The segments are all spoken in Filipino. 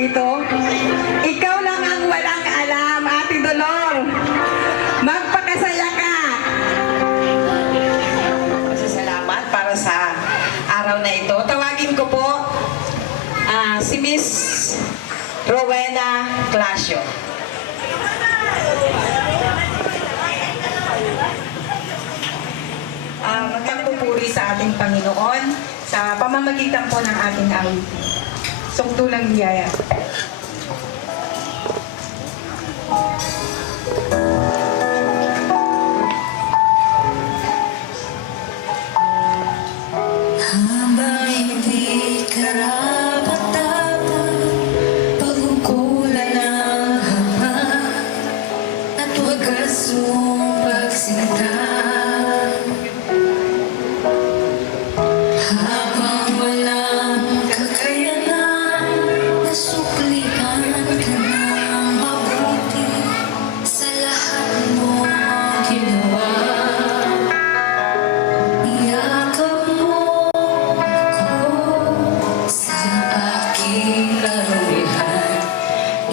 dito. Ikaw lang ang walang alam, Ate Dolor. Magpakasaya ka. Salamat para sa araw na ito. Tawagin ko po si Miss Rowena Clasio. Magpapupuri sa ating Panginoon sa pamamagitan po ng ating awitin. Sungtulang biyaya. Habang hindi karapat-dapat, pagkukulan ng haba at wagas mong pagsinta. Habang walang kakayanan, nasuklihan ka ng mabuti sa lahat mong ginawa. Iyakap mo ako sa aking karumihan.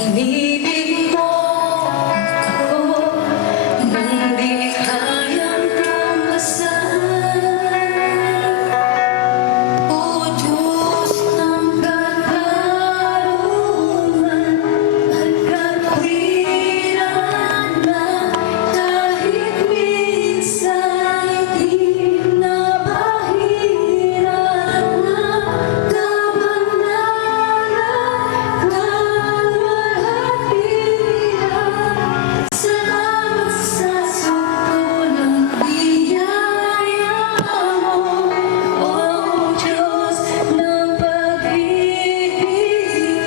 Inibig mo ako nang di kayang pumasan. O Diyos ng katarungan at katwiran na kahit minsan di nabahiran na kabanalan, kalwalhatian. Salamat sa sukdulang biyaya mo, O Diyos ng pag-ibig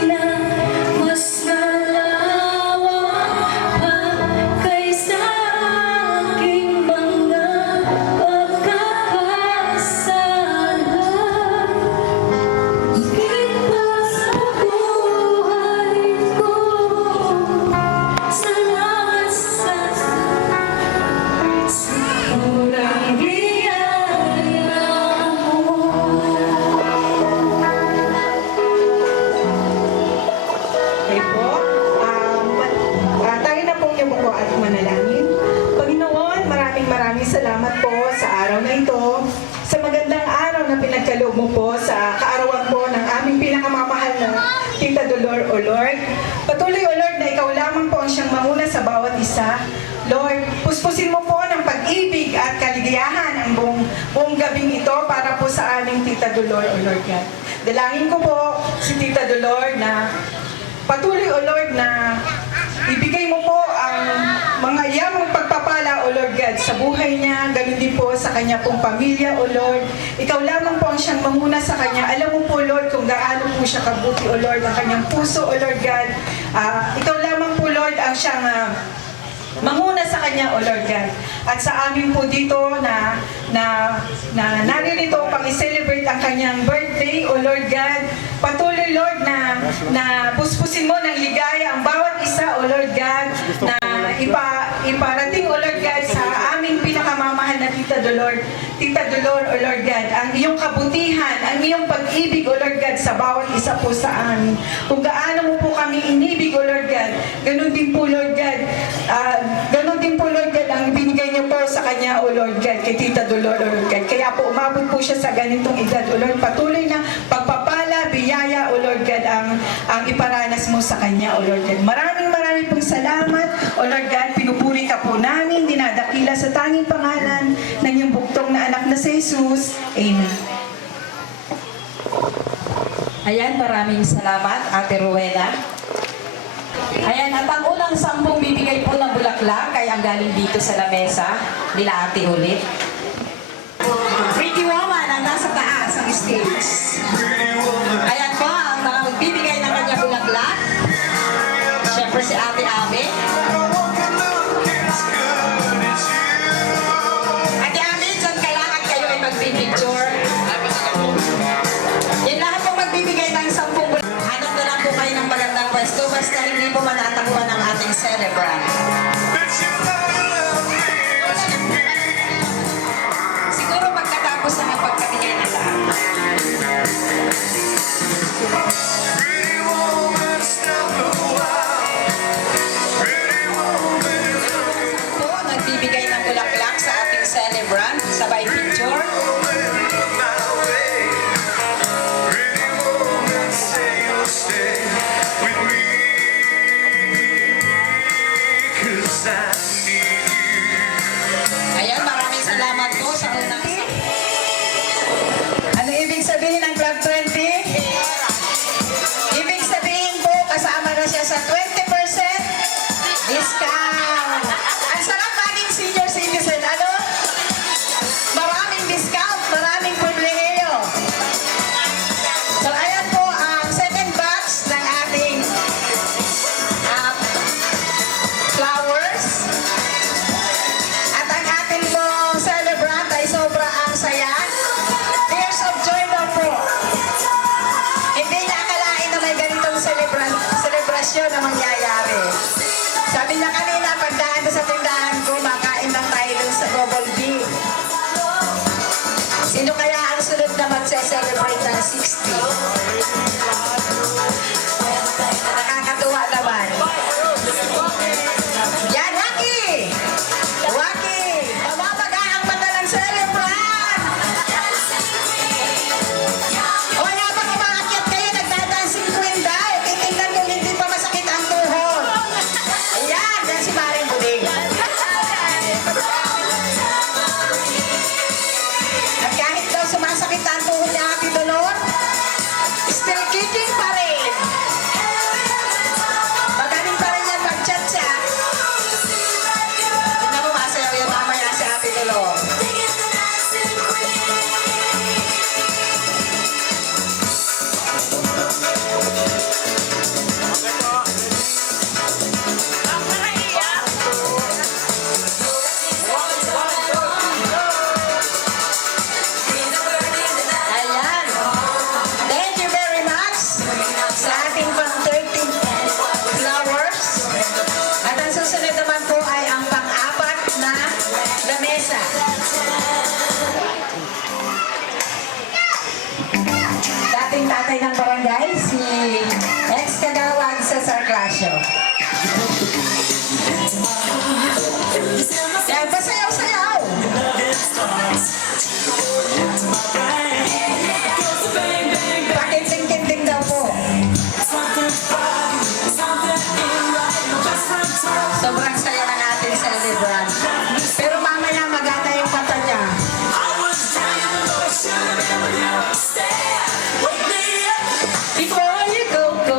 na mas malawak pa kaysa aking mga pagkakasala. Higit pa sa buhay ko, salamat sa sukdulang biyaya mo. Okay po. Tayo na pong yung buko at manalangin. Panginoon, maraming salamat po sa araw na ito. Sa magandang araw na pinagkaloob mo po sa kaarawan po ng aming pinakamamahal na Tita Dolor, O Lord. Patuloy, O Lord, na ikaw lamang po ang siyang manguna sa bawat isa. Lord, puspusin mo po ng pag-ibig at kaligayahan ang buong gabing ito para po sa aming Tita Dolor, O Lord God. Dalangin ko po si Tita Dolor na patuloy, O Lord, na ibigay mo po ang mga yamang pagpapala, O Lord God, sa buhay niya, ganun din po sa kanya pong pamilya, O Lord. Ikaw lamang po ang siyang mamuna sa kanya. Alam mo po, Lord, kung gaano po siya kabuti, O Lord, ang kanyang puso, O Lord God. Ikaw lamang po, Lord, ang siyang manguna sa kanya, O Lord God. At sa amin po dito na naririto pang i-celebrate ang kanyang birthday, O Lord God. Patuloy, Lord, na puspusin mo ng ligaya ang bawat isa, O Lord God, na iparating, O Lord God, sa aming pinakamamahal na Tita Dolor, O Lord God, ang iyong kabutihan, ang iyong pag-ibig, O Lord God, sa bawat isa po sa amin. Kung gaano mo po kami inibig, O Lord God, ganun din po, Lord God, ang binigay niyo po sa kanya, O Lord God, kay Tita Dolor, O Lord God. Kaya po umabot po siya sa ganitong edad, O Lord. Patuloy na pagpapala, biyaya, O Lord God, ang iparanas mo sa kanya, O Lord God. Maraming pong salamat, O Lord God. Pinupuri ka po namin, dinadakila sa tanging pangalan ng iyong buktong na anak na si Jesus. Amen. Ayan, maraming salamat, Ate Rowena. Ayan, at ang unang 10 bibigay po ng bulaklak ay ang galing dito sa lamesa nila Ate ulit. Pretty woman ang nasa taas ang stage. Ayan po, ang mga magbibigay ng kanyang bulaklak. Siyempre si Ate Ame. Ate Ame, dyan ka lang at kayo ay magbibigture. Yan lahat po magbibigay ng 10 bulaklak. Hanap na lang po kayo ng magandang pwesto basta hindi po manatakbuhan ng ating celebrant. Siguro pagkatapos na pagkabigay na lahat. celebration na mangyayari. Sabi niya kanina, pagdaan ko sa tindahan ko, makain lang tayo dun sa Double B. Sino kaya ang sunod na magse-celebrate ng 60? Nakakatuwa naman. Yan, Waki! Waki! Mamamaga ang mata ng celebrant! O habang umaakyat kayo, nagdadancing kwenda, titingnan kung hindi pa masakit ang tuhod. Ayan, yan si Maring Buding. At kahit daw sumasakit ang tuhod niya, Ate Dolor, still kicking pa rin. Magaling pa rin yan mag-chat-chat. Tingnan mo, masayaw yan mamaya si Ate Dolor. Ayan. Thank you very much sa ating pang 13 flowers. At ang susunod naman po ay ang pang-apat na lamesa. Dating tatay ng barangay, si ex-kagawad Cesar Clasio. Yan, pasayaw-sayaw! Pakinting-kinting daw po. Sobrang saya ng ating celebrant. Pero mamaya maganda yung mata niya. Before you go, go.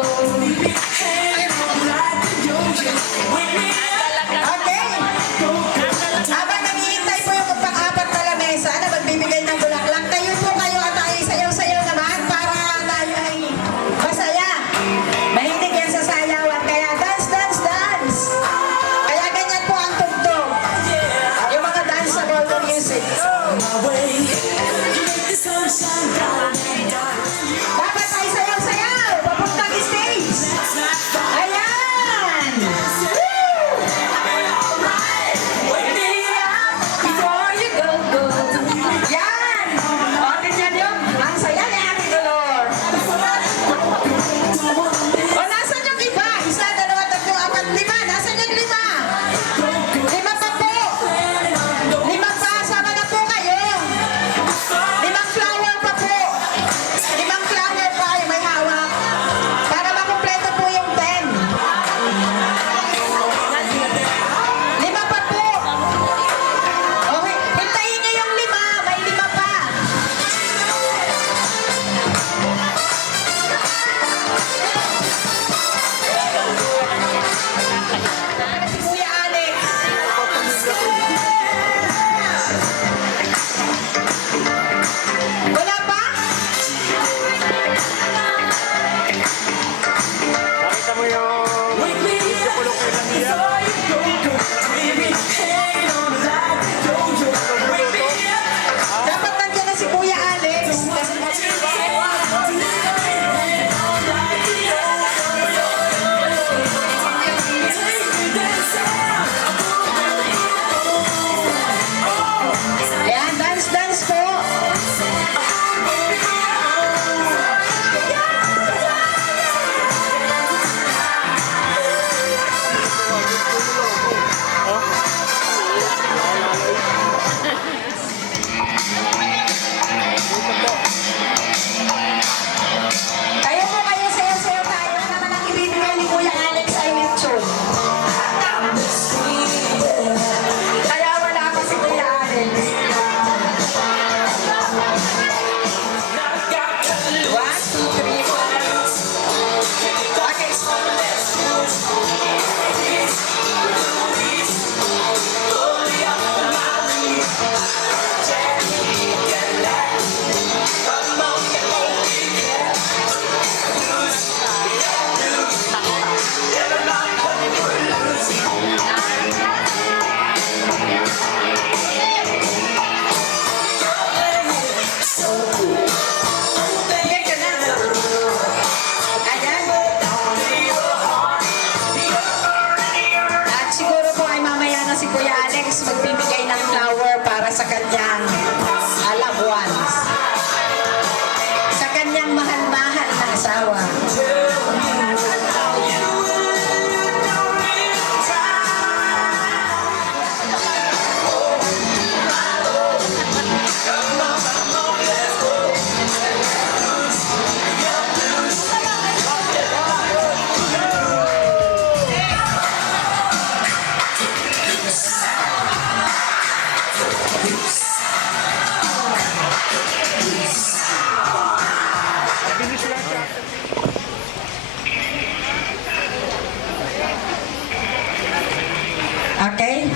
Okay?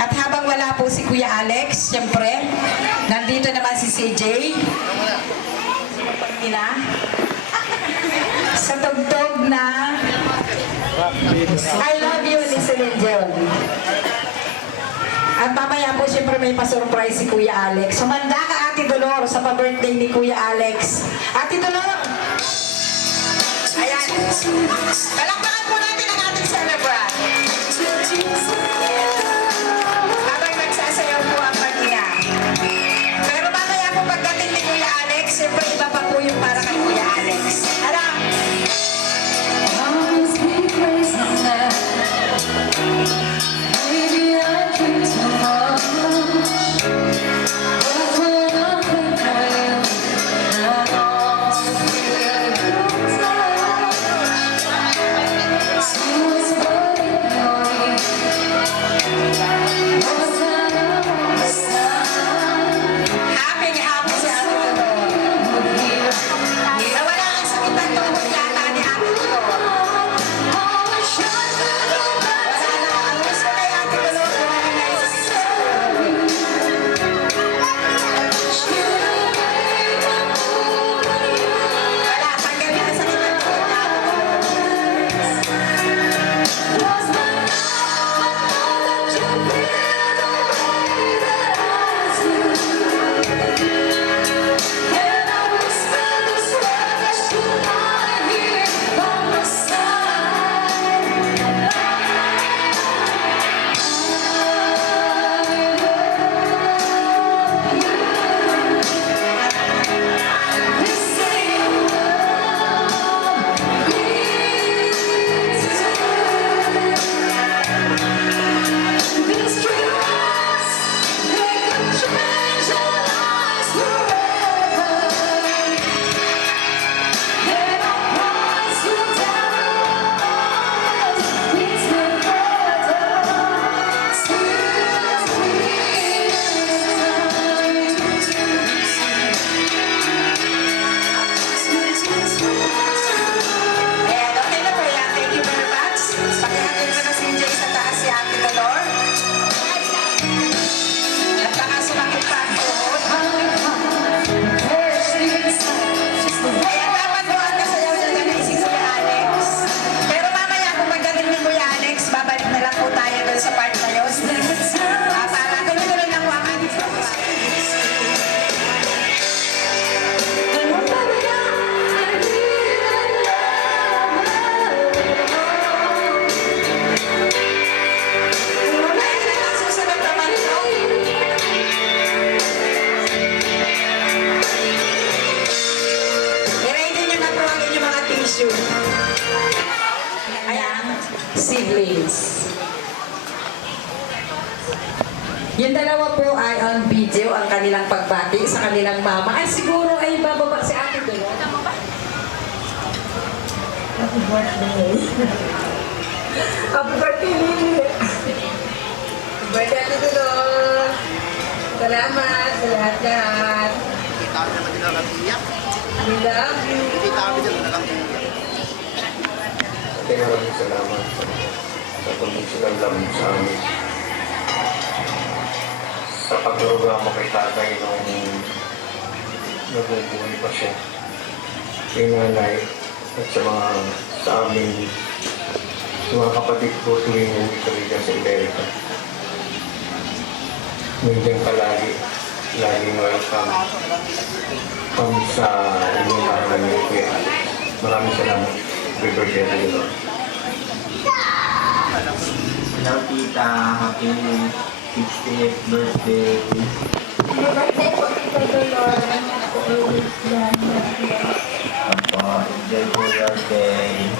At habang wala po si Kuya Alex, siyempre, nandito naman si CJ. Ina. Sa tugtog na I love you ni Celine Dion. At mamaya po siyempre may pa-surprise si Kuya Alex. Sumanda ka Ate Dolor sa pa-birthday ni Kuya Alex. Ate Dolor! Ayan. Palakpakan po natin ang ating celebrant. Habang nagsasayaw po ang mag-ina. Pero mamaya po pagdating ni Kuya Alex, siyempre iba pa po yung para kay Kuya Alex. Ano? Always be praising that. Maybe I drink too much. But when I think of you, I long to feel your touch. See what's burning your ear. What's that I wanna stop? Happy si Ate Dolor. Nawala ang sakit ng tuhod yata ni Ate Dolor. Always shine through the Wala na. Ang gusto kay Ate Dolor, buhay na yung sakit. Wala, tanggal na ang sakit ng tuhod ni Ate Dolor. These dreams, they can change our lives forever. They don't promise you down, it's no Ayan, okay na po yan. Thank you very much. Pakihatid mo na si Jay sa taas si Ate Dolor. At baka sumakit pa ang tuhod. Kaya dapat po ang kasayaw na ganun si Kuya Alex. Pero mamaya kung pagdating ni Kuya Alex, babalik na lang po tayo doon sa part na yun. Para tuloy-tuloy lang po ang ating program. Ayan na ang susunod naman po. I-ready nyo na po ang inyong mga tissue. Ayan, siblings. Yung dalawa po ay on video ang kanilang pagbati sa kanilang mama. Ay siguro ay bababa si Ate Dolor. Happy birthday, Ate Dolor. Salamat sa lahat-lahat. Kita kami naman din lang iyak. We love you. Kita kami din lang iyak. Maraming salamat sa pagsilang lamang sa amin. Sa pagprograma kay tatay nung nabubuhay pa siya. Kay nanay at sa amin, sa mga kapatid ko tuwing uwi kami dyan sa Amerika. Nandiyan ka lagi, laging welcome kami sa inyong tahanan ni Kuya Alex. Maraming salamat. Happy birthday to you, Lord. Hello, Tita. Happy 60th birthday. Opo, enjoy po your day.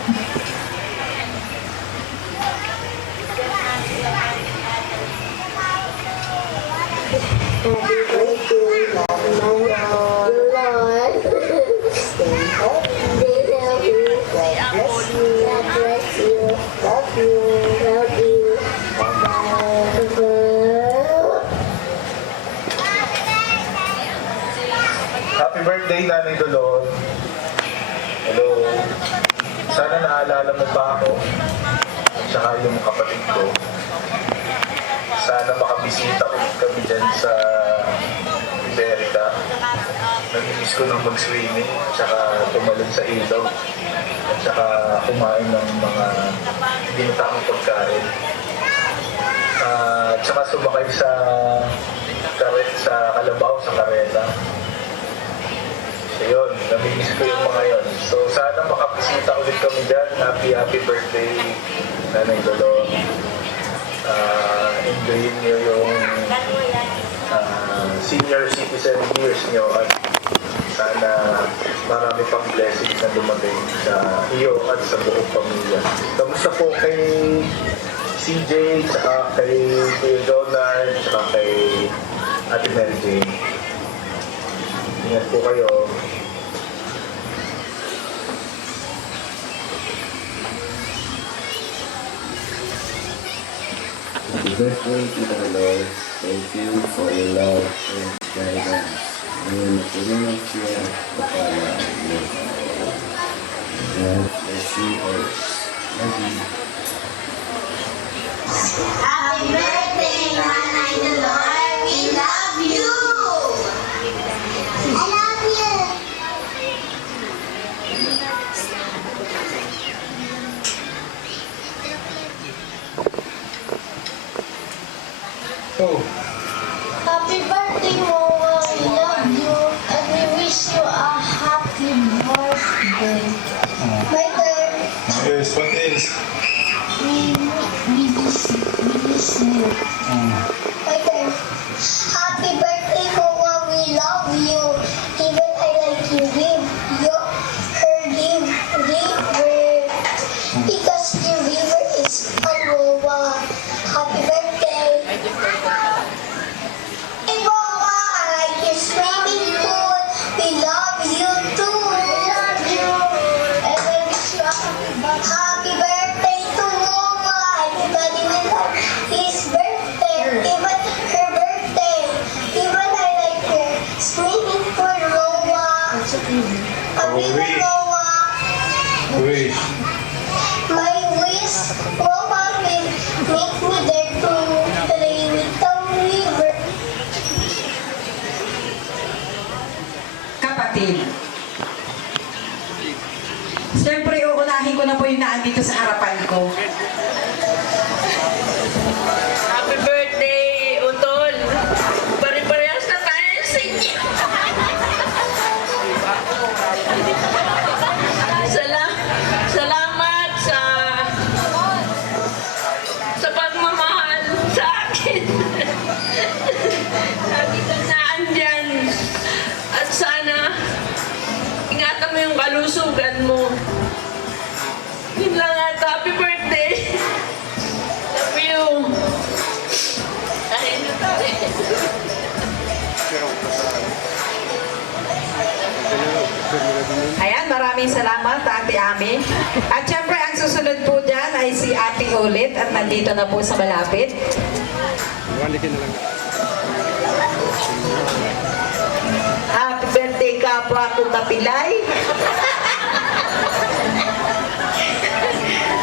Happy birthday, Nanay Dolor. naalala mo pa ako, at saka yung kapatid ko. Sana makabisita ulit kami dyan sa Iberica. Namimiss ko nang mag-swimming, at saka tumalon sa ilog, at saka kumain ng mga ginataang pagkain. At saka sumakay sa kalabaw, sa kareta. So yun, namimiss ko yung mga yun. So sana makabisita ulit kami dyan. Happy birthday, Nanay Dolor. Enjoyin nyo yung senior citizen years nyo at sana marami pang blessings na dumating sa iyo at sa buong pamilya. Kamusta po kay CJ, saka kay Kuya Donald, saka kay Ate Mary Jane? Ingat po kayo. Happy birthday to the Lord. Thank you for your love and guidance. Ngayon na puno siya kapala mo. God bless you all. Love you. Happy birthday, Nanay Dolor. We love you. I love you. Oh, Happy birthday, Mama. We love you. And we wish you a happy birthday. My turn. yes, what is? We miss you. My turn. Happy birthday, Mama. We love you. Even I like you. River. Because the river is a Mama. Happy birthday. Hey, Mama, I like your swimming pool. We love you too. We love you. And I wish you a happy birthday to Mama. Everybody will love his birthday. Even her birthday. Even I like her swimming pool, Mama. Happy birthday, Mama. Wait. My wish, Mama, will make me dare to play with the river. Kapatid. Siyempre, uunahin ko na po yung naandito sa harapan ko. Happy birthday, Utol! Pare-parehas na tayo sa inyo! Salamat sa pagmamahal sa akin. Lagi kang naandyan. At sana, ingatan mo yung kalusugan mo. Yun lang at happy birthday. Love you. Ay, na tayo. Ayan, maraming salamat, Ate Ami. At syempre, ang susunod po dyan ay si Ate ulit at nandito na po sa malapit. Happy birthday kapwa ko kapilay.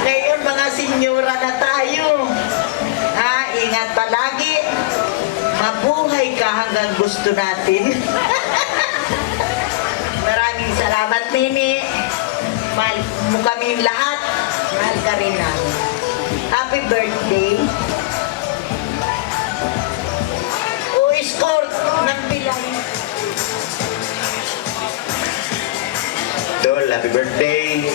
Ngayon mga senyora na tayo. Ingat palagi. Mabuhay ka hanggang gusto natin. Maraming salamat, Nini. Mahal mo kami lahat. Mahal ka rin namin. Happy birthday. Escort ng pilay. Dol, happy birthday.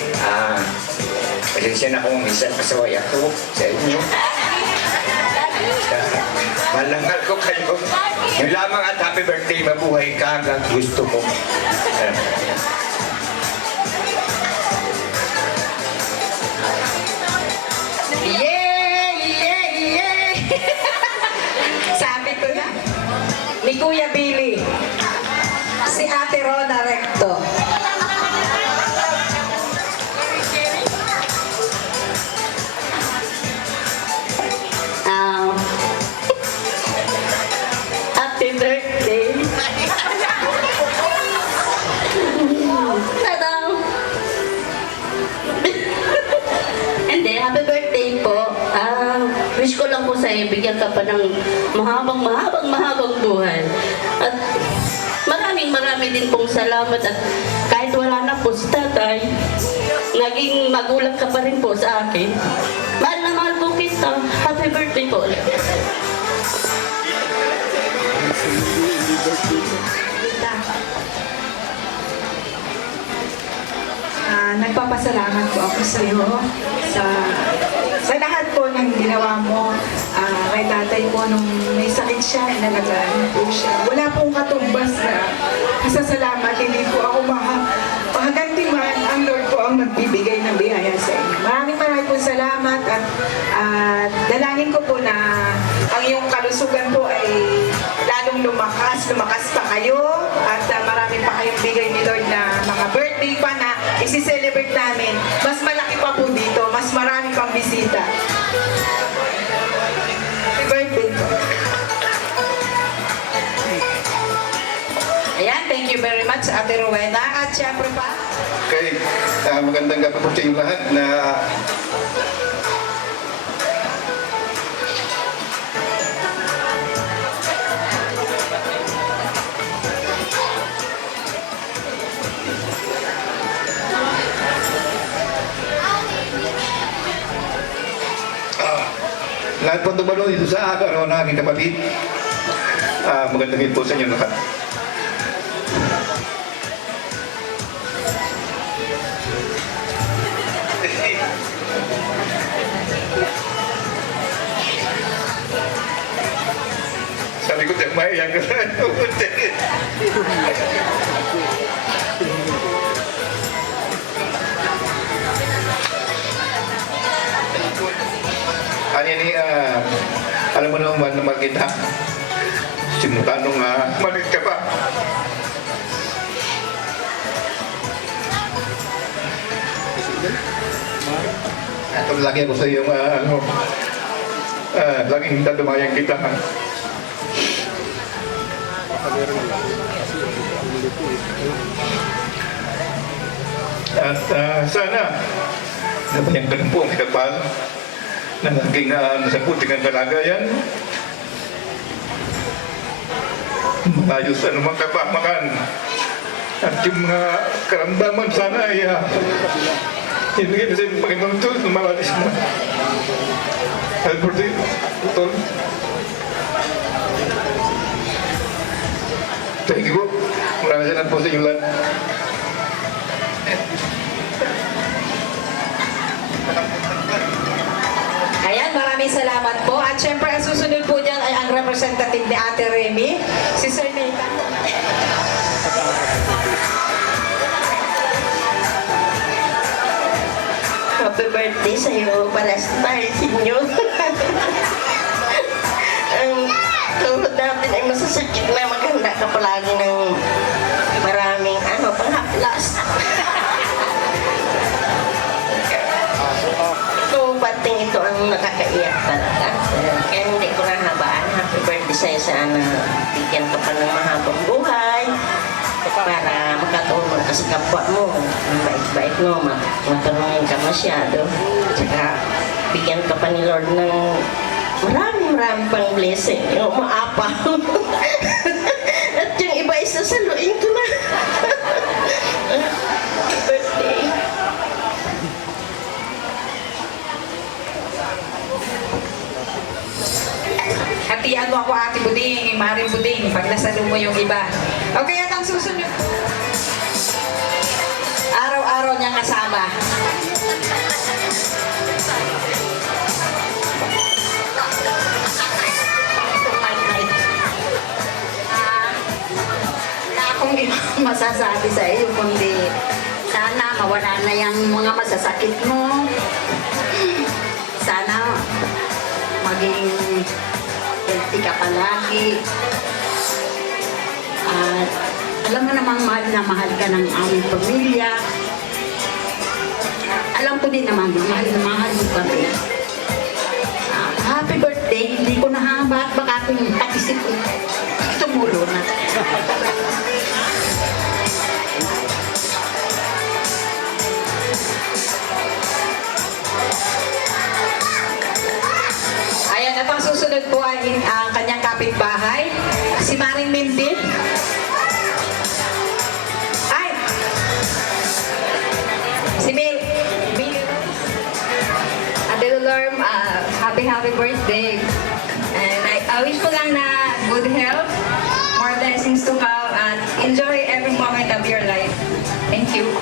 Pasensya na kung minsan pasaway ako sa inyo. Malangal ko kayo. Yung lamang at happy birthday, mabuhay ka hanggang gusto ko. Yay! Sabi ko na, ni Kuya Billy, si Ate Rona Recto. Happy birthday. bigyan ka pa ng mahabang buhay. At marami din pong salamat at kahit wala na po si tatay, naging magulang ka pa rin po sa akin. Mahal na mahal po kita. Happy birthday po ulit. Nagpapasalamat po ako sa iyo sa lahat po ng ginawa mo. Kay tatay po nung may sakit siya, inalagaan po siya. Wala pong katumbas na masasalamat. Hindi po ako makaganti man. Ang Lord po ang magbibigay ng biyaya sa inyo. Maraming po salamat at dalangin ko po na ang iyong kalusugan po ay lalong lumakas pa kayo at marami pa kayong bigay ni Lord na mga birthday pa na isi-celebrate namin. Mas malaki pa po dito, mas marami pang bisita. Happy birthday po. Ayan, thank you very much, Ate Rowena. At syempre pa, Okay, magandang gabi po sa inyo lahat na lahat po dumalo dito sa araw ng aking kapatid. Magandang gabi po sa inyo lahat. Sabi ko, maiyak ka na. Ano ini, alam mo naman na magkita. Simutanong malit ka pa. Ito lagi ako sa iyo, laging tadumayang kita. At sana nabayang ka ng po ang kapal na naging nasaputing ang kalagayan. Maayos anumang kapamakan. At yung mga karamdaman sana ay hindi na sa Panginoon ito, lumawalis mo. Alberti, utol. Thank you po. Maraming salamat po sa inyo lahat. ayan, maraming salamat po. At syempre, ang susunod po dyan ay ang representative ni Ate Remy, si Sir Nathan. Happy birthday sa iyo para sa inyo. Ang tuhod natin ay masasakit na maganda ka palagi ng maraming panghaplas. So, bating ito ang nakakaiyak talaga. Kaya hindi ko nahabaan. Happy birthday sa'yo. Sana bigyan ka pa ng mahabang buhay para makatulong ka sa kapwa mo. Ang bait-bait mo, matulungin ka masyado. Tsaka bigyan ka pa ni Lord ng marami pang blessing. Yung umaapaw. At yung iba isasaluin ko na. Birthday. Hatian mo ako, Ate Buding, Maring Buding, pag nasalo mo yung iba. Okay, at ang susunod. Araw-araw niyang kasama. Wala akong masasabi sa iyo, kundi sana mawala na yung mga masasakit mo. Sana maging healthy ka palagi. At alam mo namang mahal ka ng aming pamilya. Alam ko din naman, mahal mo kami. Happy birthday, hindi ko nahabat, baka aking isip ko tumulo na. Ayan, at ang susunod po ay ang kanyang kapitbahay, si Maring Mindy. Ay! Si Mil. Ate Lorm, happy birthday. And I wish ko lang na good health, more blessings to come, and enjoy every moment of your life. Thank you.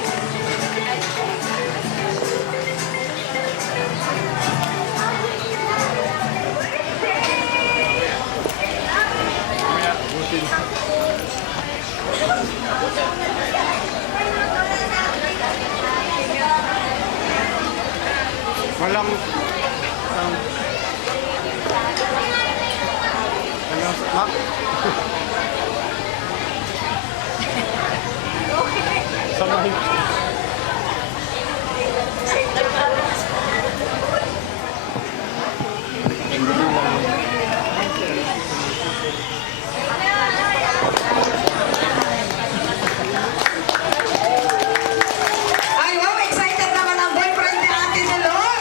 Ay, wow, excited naman ang boyfriend ni Ate Jalong.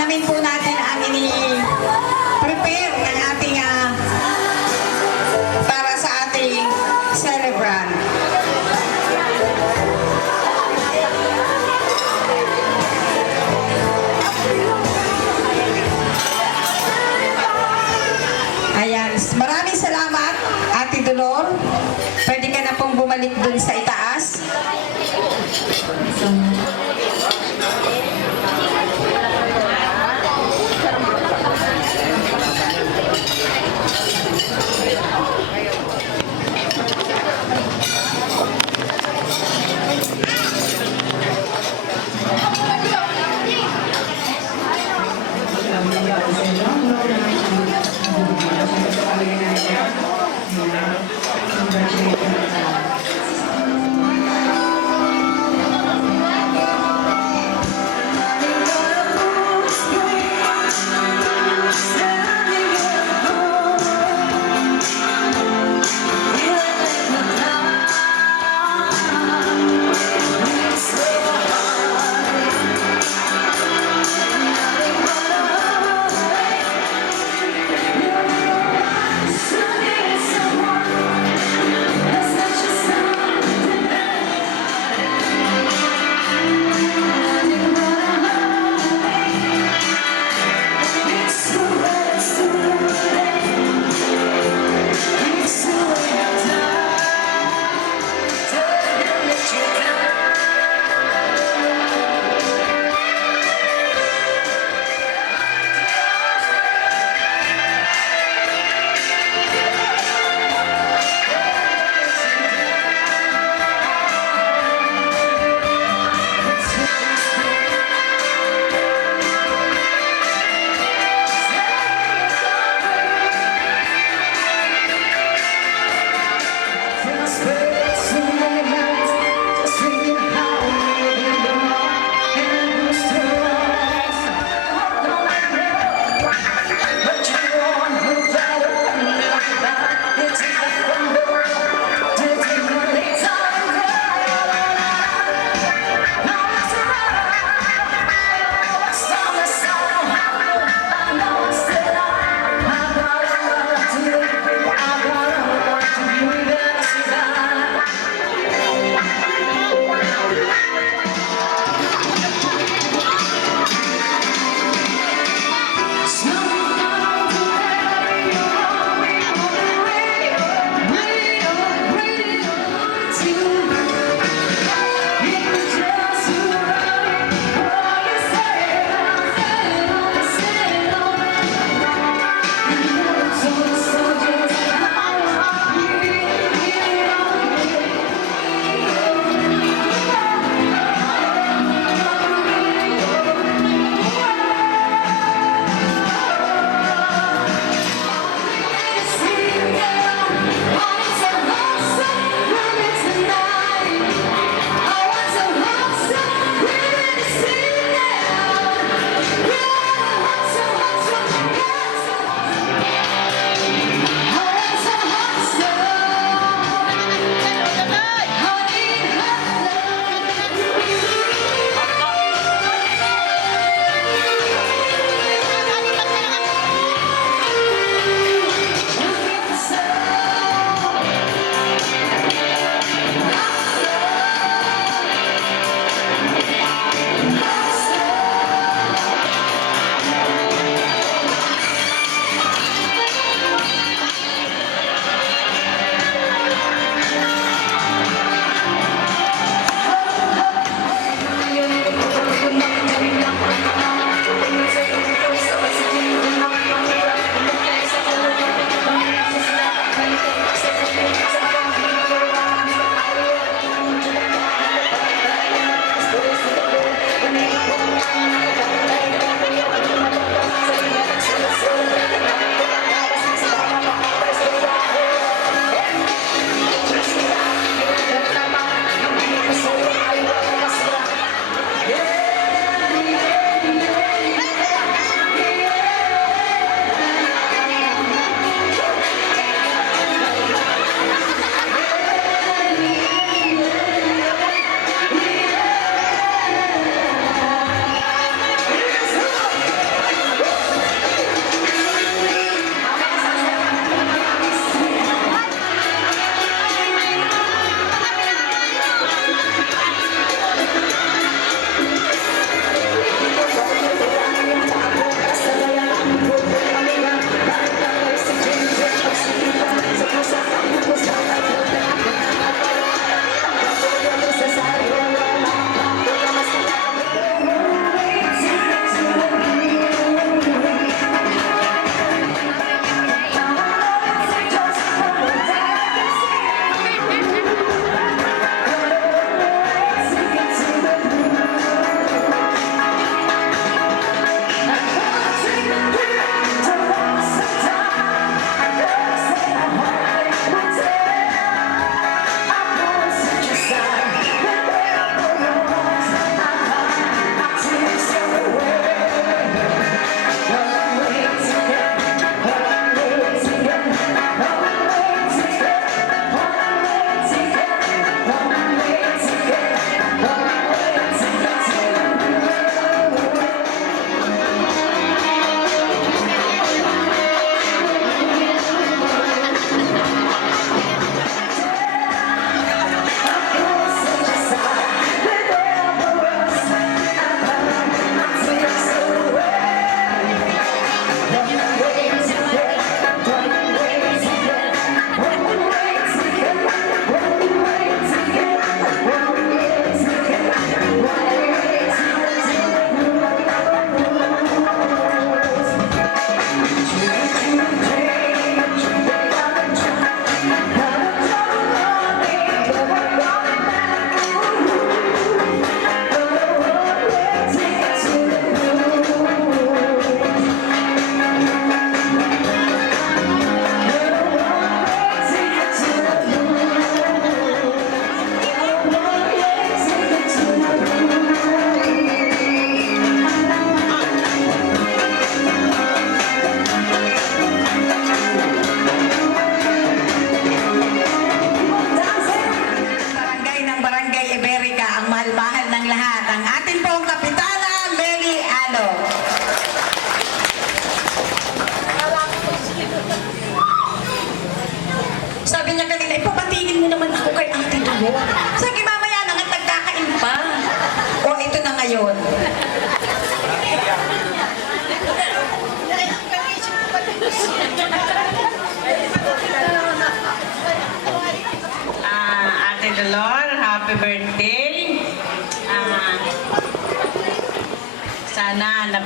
Alamin po natin ang ini-prepare ng ating para sa ating celebrant. Ayan, maraming salamat, Ate Dolor. Pwede ka na pong bumalik dun sa itaas.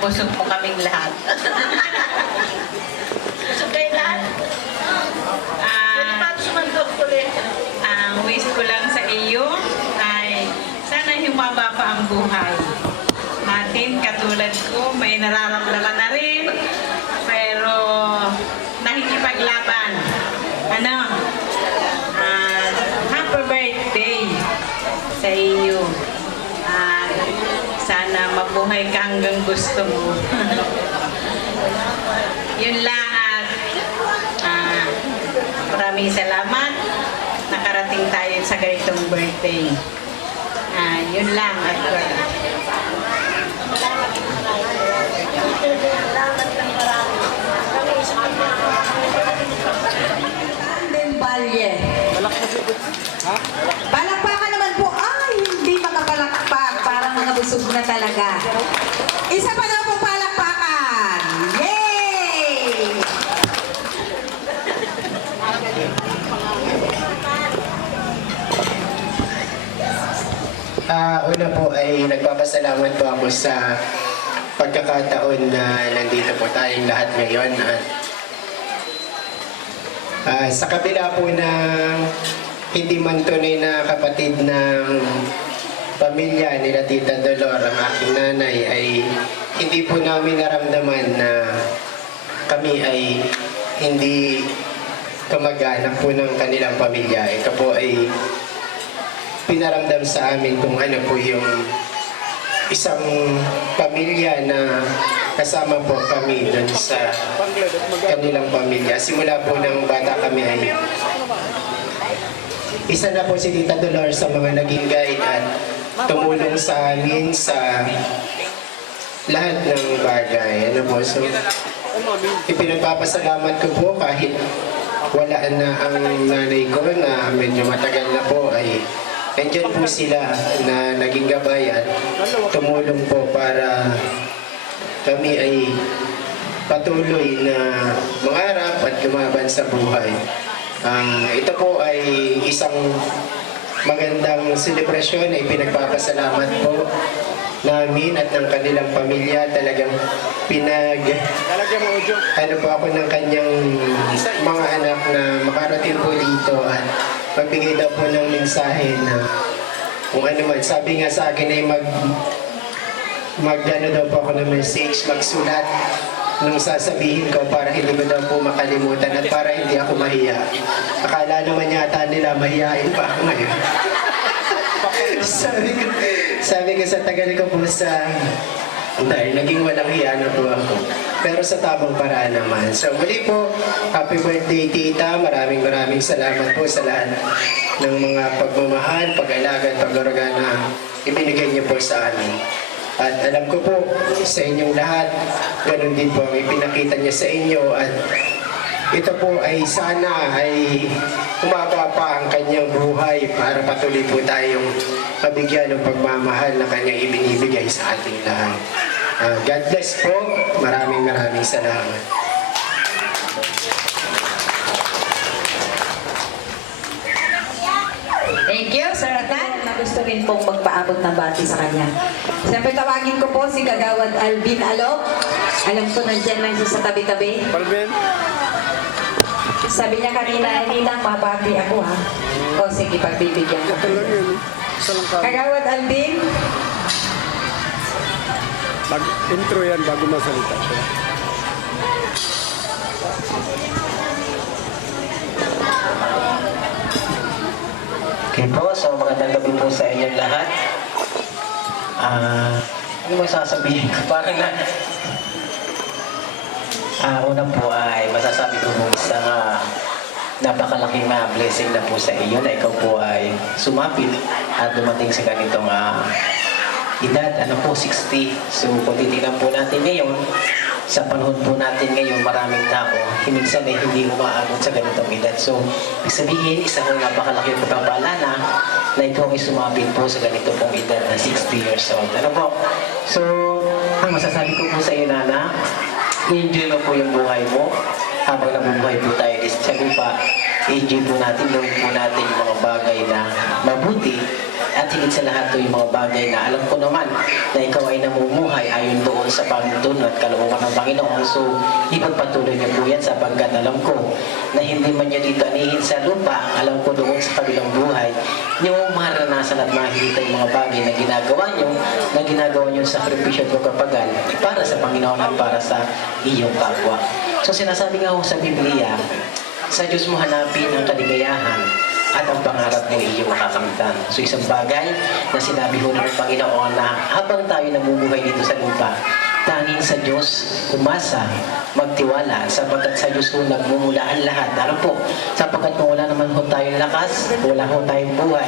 busog po kaming lahat. Gusto kayo lahat? Pwede ba sumandok ulit? Ang wish ko lang sa iyo ay sana humaba pa ang buhay natin. Katulad ko, may nararamdaman na rin, pero nakikipaglaban. Ano? Happy birthday sa iyo. Sana mabuhay ka hanggang gusto mo. Yun lang at maraming salamat. Nakarating tayo sa ganitong birthday. Yun lang at Del Valle. Palakpakan naman po. Ay, hindi makapalakpak. Parang mga busog na talaga. Isa pa daw po palakpakan. Yay! Una po ay nagpapasalamat po ako sa pagkakataon na nandito po tayong lahat ngayon. At sa kabila po ng hindi man tunay na kapatid ng pamilya nila Tita Dolor, ang aking nanay, ay hindi po namin naramdaman na kami ay hindi kamag-anak po ng kanilang pamilya. Ito po ay pinaramdam sa amin kung ano po yung isang pamilya na kasama po kami dun sa kanilang pamilya. Simula po ng bata kami ay isa na po si Tita Dolores sa mga naging guide at tumulong sa amin sa lahat ng bagay. Ano po, so ipinagpapasalamat ko po kahit wala na ang nanay ko na medyo matagal na po ay nandiyan po sila na naging gabay at tumulong po para kami ay patuloy na mangarap at lumaban sa buhay. Ito po ay isang magandang selebrasyon na ipinagpapasalamat po namin at ng kanilang pamilya. Talagang ano po ako ng kanyang mga anak na makarating po dito at magbigay daw po ng mensahe na kung ano man. Sabi nga sa akin ay ano daw po ako ng message, magsulat nung sasabihin ko para hindi ko daw po makalimutan at para hindi ako mahiya. Akala naman yata nila mahihain pa ako ngayon. sabi ko sa tagal ko po sa dahil naging walang hiya na po ako. Pero sa tamang paraan naman. So muli po, happy birthday Tita. Maraming salamat po sa lahat ng mga pagmamahal, pag-alaga at pag-uraga na ibinigay niyo po sa amin. At alam ko po sa inyong lahat, ganun din po ang ipinakita niya sa inyo at ito po ay sana ay umaba pa ang kanyang buhay para patuloy po tayong mabigyan ng pagmamahal na kanyang ibinibigay sa ating lahat. God bless po. Maraming salamat. Thank you, Sir Atan, na gusto rin pong magpaabot ng bati sa kanya. Siyempre, tawagin ko po si Kagawad Alvin Alop. Alam ko nandyan lang siya sa tabi-tabi. Alvin? Sabi niya kanina, Ninang, mabati ako ha. O sige, pagbibigyan ko. Kagawad Alvin. Mag-intro yan bago masalita siya. Okay po, so magandang gabi po sa inyong lahat. Ano masasabihin ko? Parang una po ay masasabi ko po isang napakalaking blessing na po sa iyo na ikaw po ay sumapit at dumating sa ganitong edad, 60. So kung titignan po natin ngayon, sa panahon po natin ngayon, maraming tao, minsan ay hindi umaabot sa ganitong edad. So, ibig sabihin, isang napakalaking pagpapala na ikaw ay sumapit po sa ganito pong edad na 60 years old. Ano po? So, ang masasabi ko po sa iyo, Nana, i-enjoy mo po yung buhay mo habang nabubuhay po tayo sa lupa. I-enjoy po natin, gawin po natin yung mga bagay na mabuti at At higit sa lahat po yung mga bagay na alam ko naman na ikaw ay namumuhay ayon doon sa pangtunod at kalooban ng Panginoon. So, ipagpatuloy niyo po yan sapagkat alam ko na hindi man niyo dito anihin sa lupa, alam ko doon sa kabilang buhay, niyo maranasan at makikita yung mga bagay na ginagawa niyo sa sakripisyo at pagpapagal para sa Panginoon at para sa iyong kapwa. So, sinasabi nga ho sa Biblia, sa Diyos mo hanapin ang kaligayahan at ang pangarap mo iyong makakamtan. So isang bagay na sinabi ho ng Panginoon na habang tayo namumuhay dito sa lupa, tanging sa Diyos umasa, magtiwala, sapagkat sa Diyos ho nagmumula ang lahat. Ano po? Sapagkat kung wala naman ho tayong lakas, wala ho tayong buhay,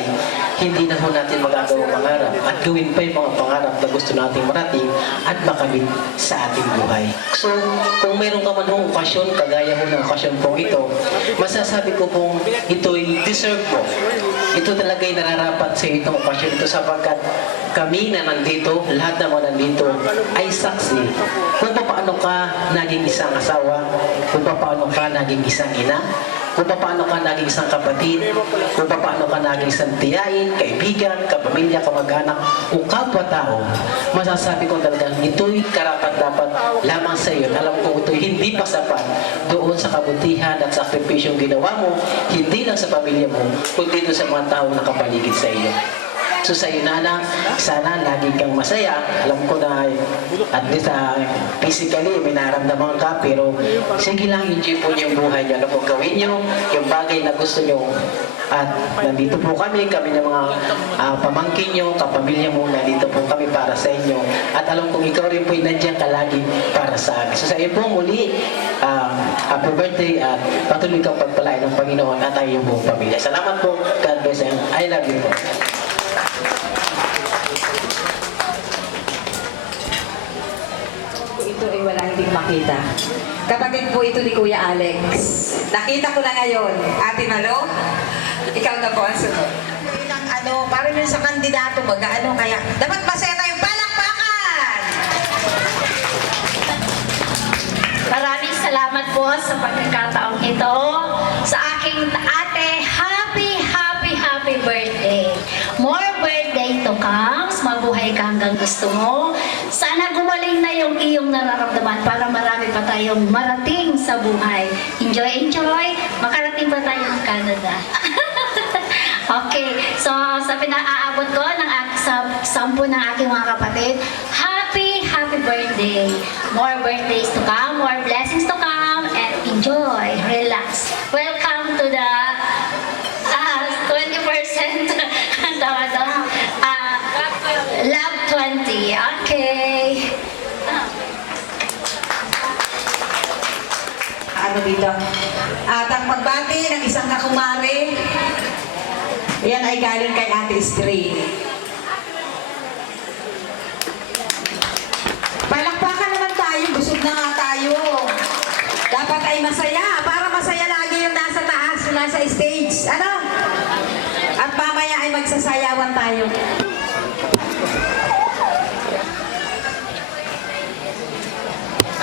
hindi na ho natin magagawa pangarap at gawin pa yung mga pangarap na gusto nating marating at makamit sa ating buhay. So, kung mayroon ka man hong okasyon, kagaya ho ng okasyon pong ito, masasabi ko pong ito'y deserve mo. Ito talaga'y nararapat sa itong okasyon ito sapagkat kami na nandito, lahat na mga nandito ay saksi kung paano ka naging isang asawa, kung paano ka naging isang ina, kung paano ka naging isang kapatid, kung paano ka naging isang tiyain, kaibigan, kapamilya, kamag-anak, o kapwa-tao. Masasabi ko talagang ito'y karapat-dapat lamang sa iyo. Alam ko ito'y hindi pa sapat doon sa kabutihan at sakripisyong ginawa mo, hindi lang sa pamilya mo, kundi doon sa mga tao na kapaligid sa iyo. So sa iyo, Nana, sana lagi kang masaya. Alam ko na at least physically may naramdaman ka, pero sige lang, enjoy po niyo yung buhay niyo. Ano po gawin niyo, yung bagay na gusto niyo. At nandito po kami ng mga pamangkin niyo, kapamilya mo, nandito po kami para sa inyo. At alam kong ikaw rin po'y nandiyan ka lagi para sa amin. So sa iyo po muli, happy birthday at patuloy kang pagpalain ng Panginoon at ang iyong buong pamilya. Salamat po. God bless and I love you po. Ito ay wala hindi makita. Kapatid po ito ni Kuya Alex. Nakita ko na ngayon. Ate Malo, ikaw na po ang sunod. Parang yun sa kandidato, kaya dapat masaya tayong palakpakan! Maraming salamat po sa pagkakataong ito. Sa aking ate, happy birthday. More birthday to come. Mabuhay ka hanggang gusto mo. Sana gumaling na yung iyong nararamdaman para marami pa tayong marating sa buhay. Enjoy. Makarating pa tayo ng Canada. Okay, so sa pinaaabot ko sa 10 ng aking mga kapatid, happy birthday. More birthdays to come, more blessings to come, and enjoy, relax. Welcome to the 20% Love 20. Okay. Ano dito? At ang pagbati ng isang kakumari, yan ay galing kay Ate Stray. Palakpakan naman tayo, busog na nga tayo. Dapat ay masaya, para masaya lagi yung nasa taas, nasa stage. Ano? At mamaya ay magsasayawan tayo.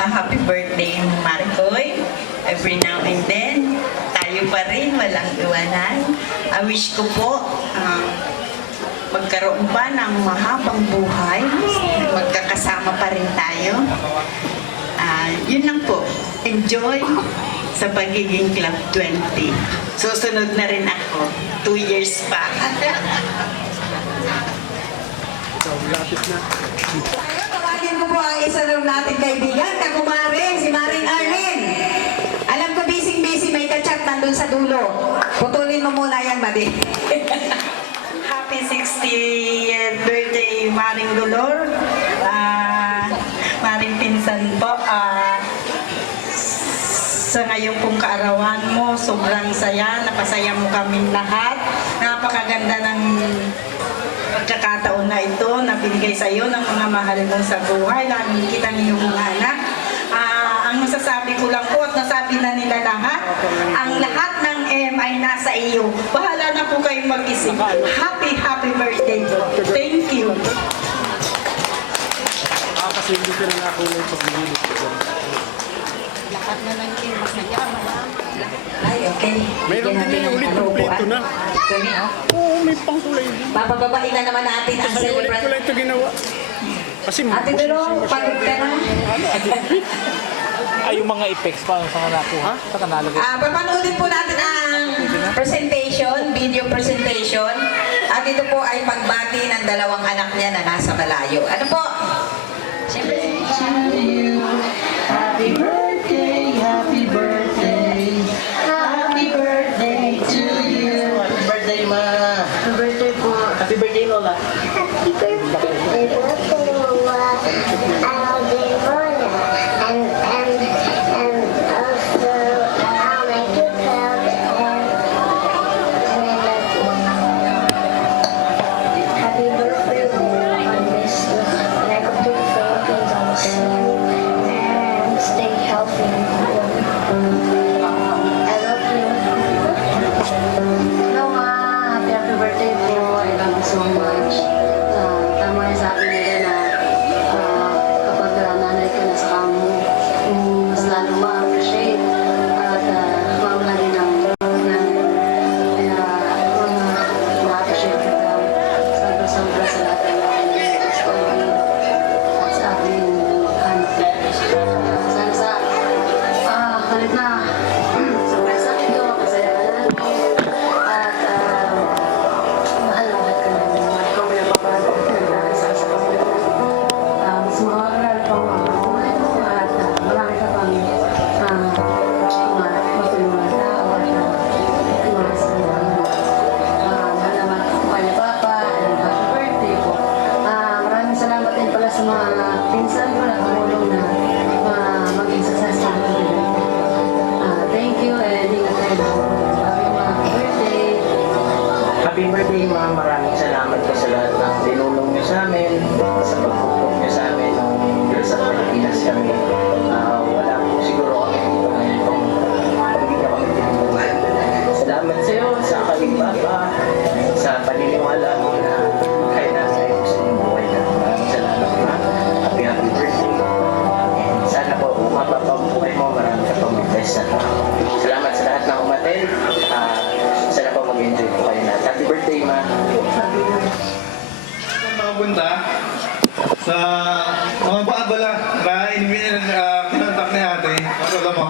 Happy birthday, Maricoy. Every now and then, tayo pa rin, walang iwanan. I wish ko po, magkaroon pa ng mahabang buhay. Magkakasama pa rin tayo. Yun lang po. Enjoy sa pagiging Club 20. Susunod na rin ako. 2 years pa. Tawagin ko po ang isa ng nating kaibigan, kakumare, si Maring Arlene. Alam ko busy, may kachat nandun sa dulo. Putulin mo muna yan, Madi. Happy 60th birthday, Maring Dolor. Maring pinsan po. Sa ngayon pong kaarawan mo, sobrang saya. Napasaya mo kaming lahat. Napakaganda ng pagkakataon na ito na binigay sa iyo ng mga mahal mo sa buhay. Lagi kita ng iyong mga anak. Ang masasabi ko lang po at nasabi na nila lahat, ang lahat ng M ay nasa iyo. Bahala na po kayong mag-isip. Happy birthday po. Thank you. Kasi hindi ka na ako ng pag-ibig ko. Ay, okay. Mayroon din yung ulit kompleto na. Oo, may pangkulay din. Papababain na naman natin ang Kasi ulit ko celebrant. lang ito ginawa. Kasi Ate Tulong, pagod ka na. Ay, yung mga effects pa sa nakuha. Sa kanalagay. Papanoodin po natin ang presentation, video presentation. At ito po ay pagbati ng dalawang anak niya na nasa malayo. Ano po? Siyempre. Happy birthday, happy birthday, happy birthday to you. Happy birthday, Ma. Happy birthday po. Happy birthday, Lola. Happy birthday, Lola. I'll be Lola. And also, I'll make you proud. And I love you. Happy birthday, I miss you. And I go to the Philippines on soon. And stay healthy. I love you. Hello ma, happy birthday po. I love you so much. Tama yung sabi nila na kapag nanay ka na sa kamo, mas lalo ma-appreciate at mamahali ng nanay. Kaya ma-appreciate ka daw. Sobra-sobra sa lahat ng nanay sa amin at sa aking anak. Sana sa halit na surprise natin ito, masaya ka namin. At mahal na mahal ka namin. Mahal ko pinapapalad ko sa kapatid. Mas makakaral pa ang mga buhay mo at marami ka pang matulungan tao at mga sa buhay mo. Mahal naman ako kay Papa and happy birthday po. Maraming salamat din pala sa mga pinsan ko na tumulong na maging successful ko din. Thank you and ingat kayo. Happy birthday. Happy birthday, ma'am. Maraming salamat po sa lahat ng tinulong niyo sa amin, sa pagtulong niyo sa amin nung sa Pilipinas kami. Wala po siguro kami dito ngayon kung hindi niyo kami tinulungan. Salamat sa iyo, sa kaming papa, sa paniniwala mo na kahit nasa iyo sa inyong buhay na. Maraming salamat, ma'am. Happy birthday. And sana po, umaba pa ang buhay mo, marami ka pang bless na tao. Salamat sa lahat ng umaten. Sana po mag-enjoy po kayo na. Happy birthday, ma. Makapunta sa mga baabala na kinontak ni ate. Ano mo?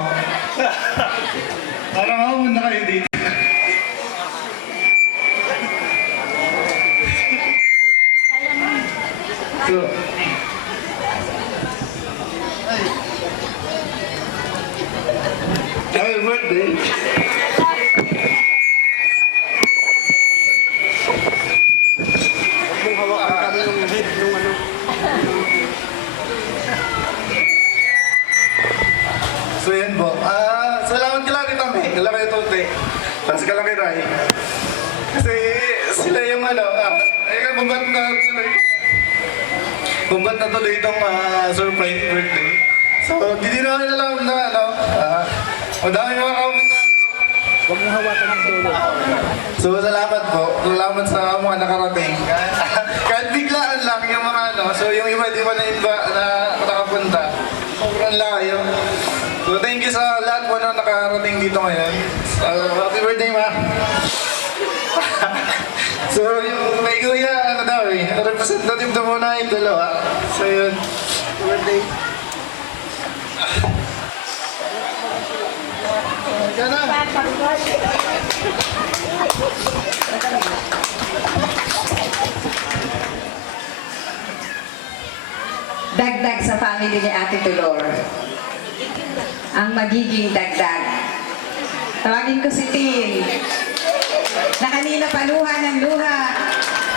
Parang makapunta kayo dito. So, happy birthday. So yan po. Salamat kila rin kami. Kala kayo Tote. Tapos kala kay Rai. Kasi sila yung bumbat na tuloy itong surprise birthday. So, hindi na kami alam na madami mga kamunta. Huwag mo hawakan ng dulo. So, salamat po. Salamat sa mga nakarating. Kahit biglaan lang yung mga so yung iba di ba na nakapunta. Sobrang layo. So, thank you sa lahat po na nakarating dito ngayon. Happy birthday, ma! So, yung may kuya, representative na muna yung dalawa. So, yun. Happy birthday. Diyan na. Dagdag sa family ni Ate Tulor. Ang magiging dagdag. Tawagin ko si Tin. Na kanina pa luha ng luha.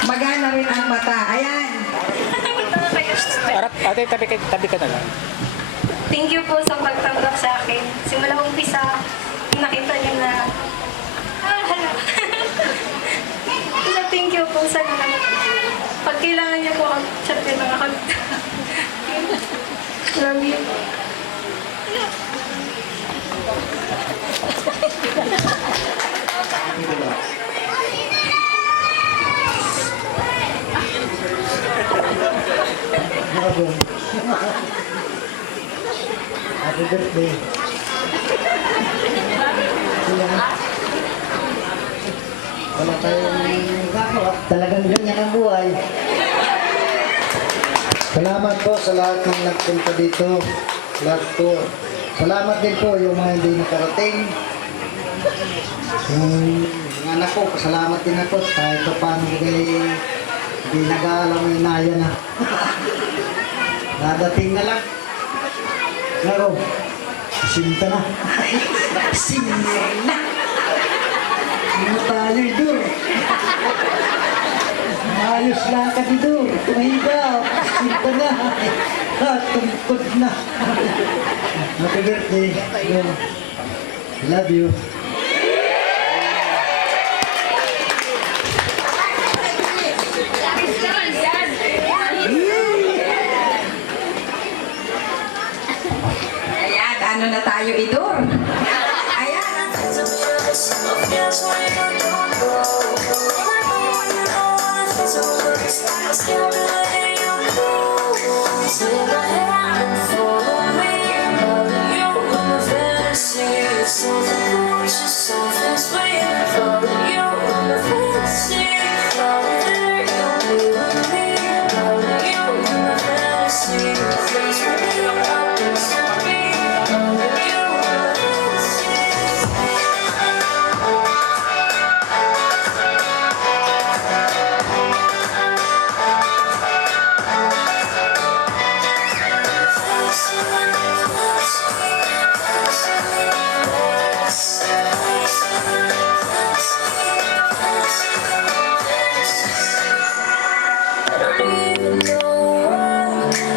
Magana rin ang mata. Ayan. Ate, tabi ka na lang. Thank you po sa pagtanggap sa akin. Simula umpisa, nakita niyo na thank you po sa lahat. Pag kailangan niyo po, chat niyo lang ako. Love you. Happy birthday. Wala tayong gagawa. Talagang ganyan ang buhay. Salamat po sa lahat ng nagpunta dito. Lahat po. Salamat din po yung mga hindi nakarating. Yung mga anak ko, pasalamat din ako. Kahit pa paano hindi nag-aalam yung inaya na. Dadating na lang. Pero, sinta na. Sinir na. Ano tayo, Idur? Ayos lang ka, Idur. Tumahiga. Sinta na. Tungkod na. Happy birthday. Love you. Ayan, ano na tayo, Idur? Ayan.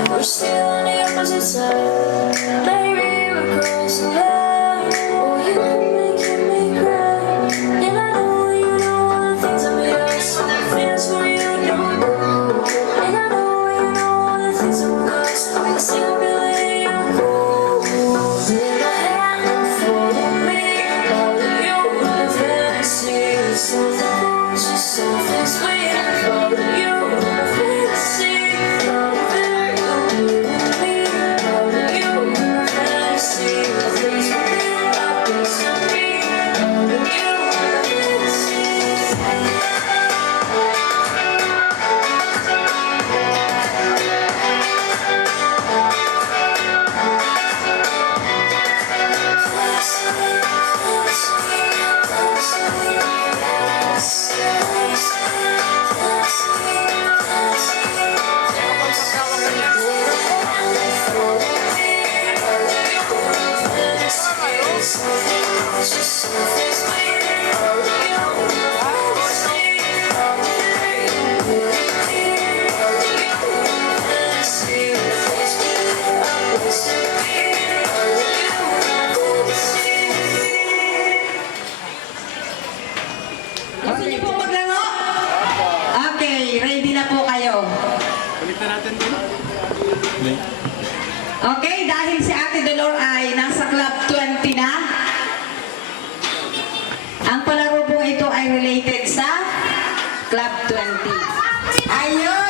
We're still on the opposite side. Maybe we're close enough. Oh, you're making me cry. And I know you know all the things I'm yours. Feels for you don't know. And I know you know all the things I'm lost. I still really am cool. Then I had to follow me. All of you in the fantasy. Something gorgeous, something sweet. All of you in the fantasy. All of it. Gusto niyo po maglaro? Okay, ready na po kayo. Balik na natin din. Okay, dahil si Ate Dolor ay nasa Club 20 na, ang palaro po ito ay related sa Club 20. Ayun!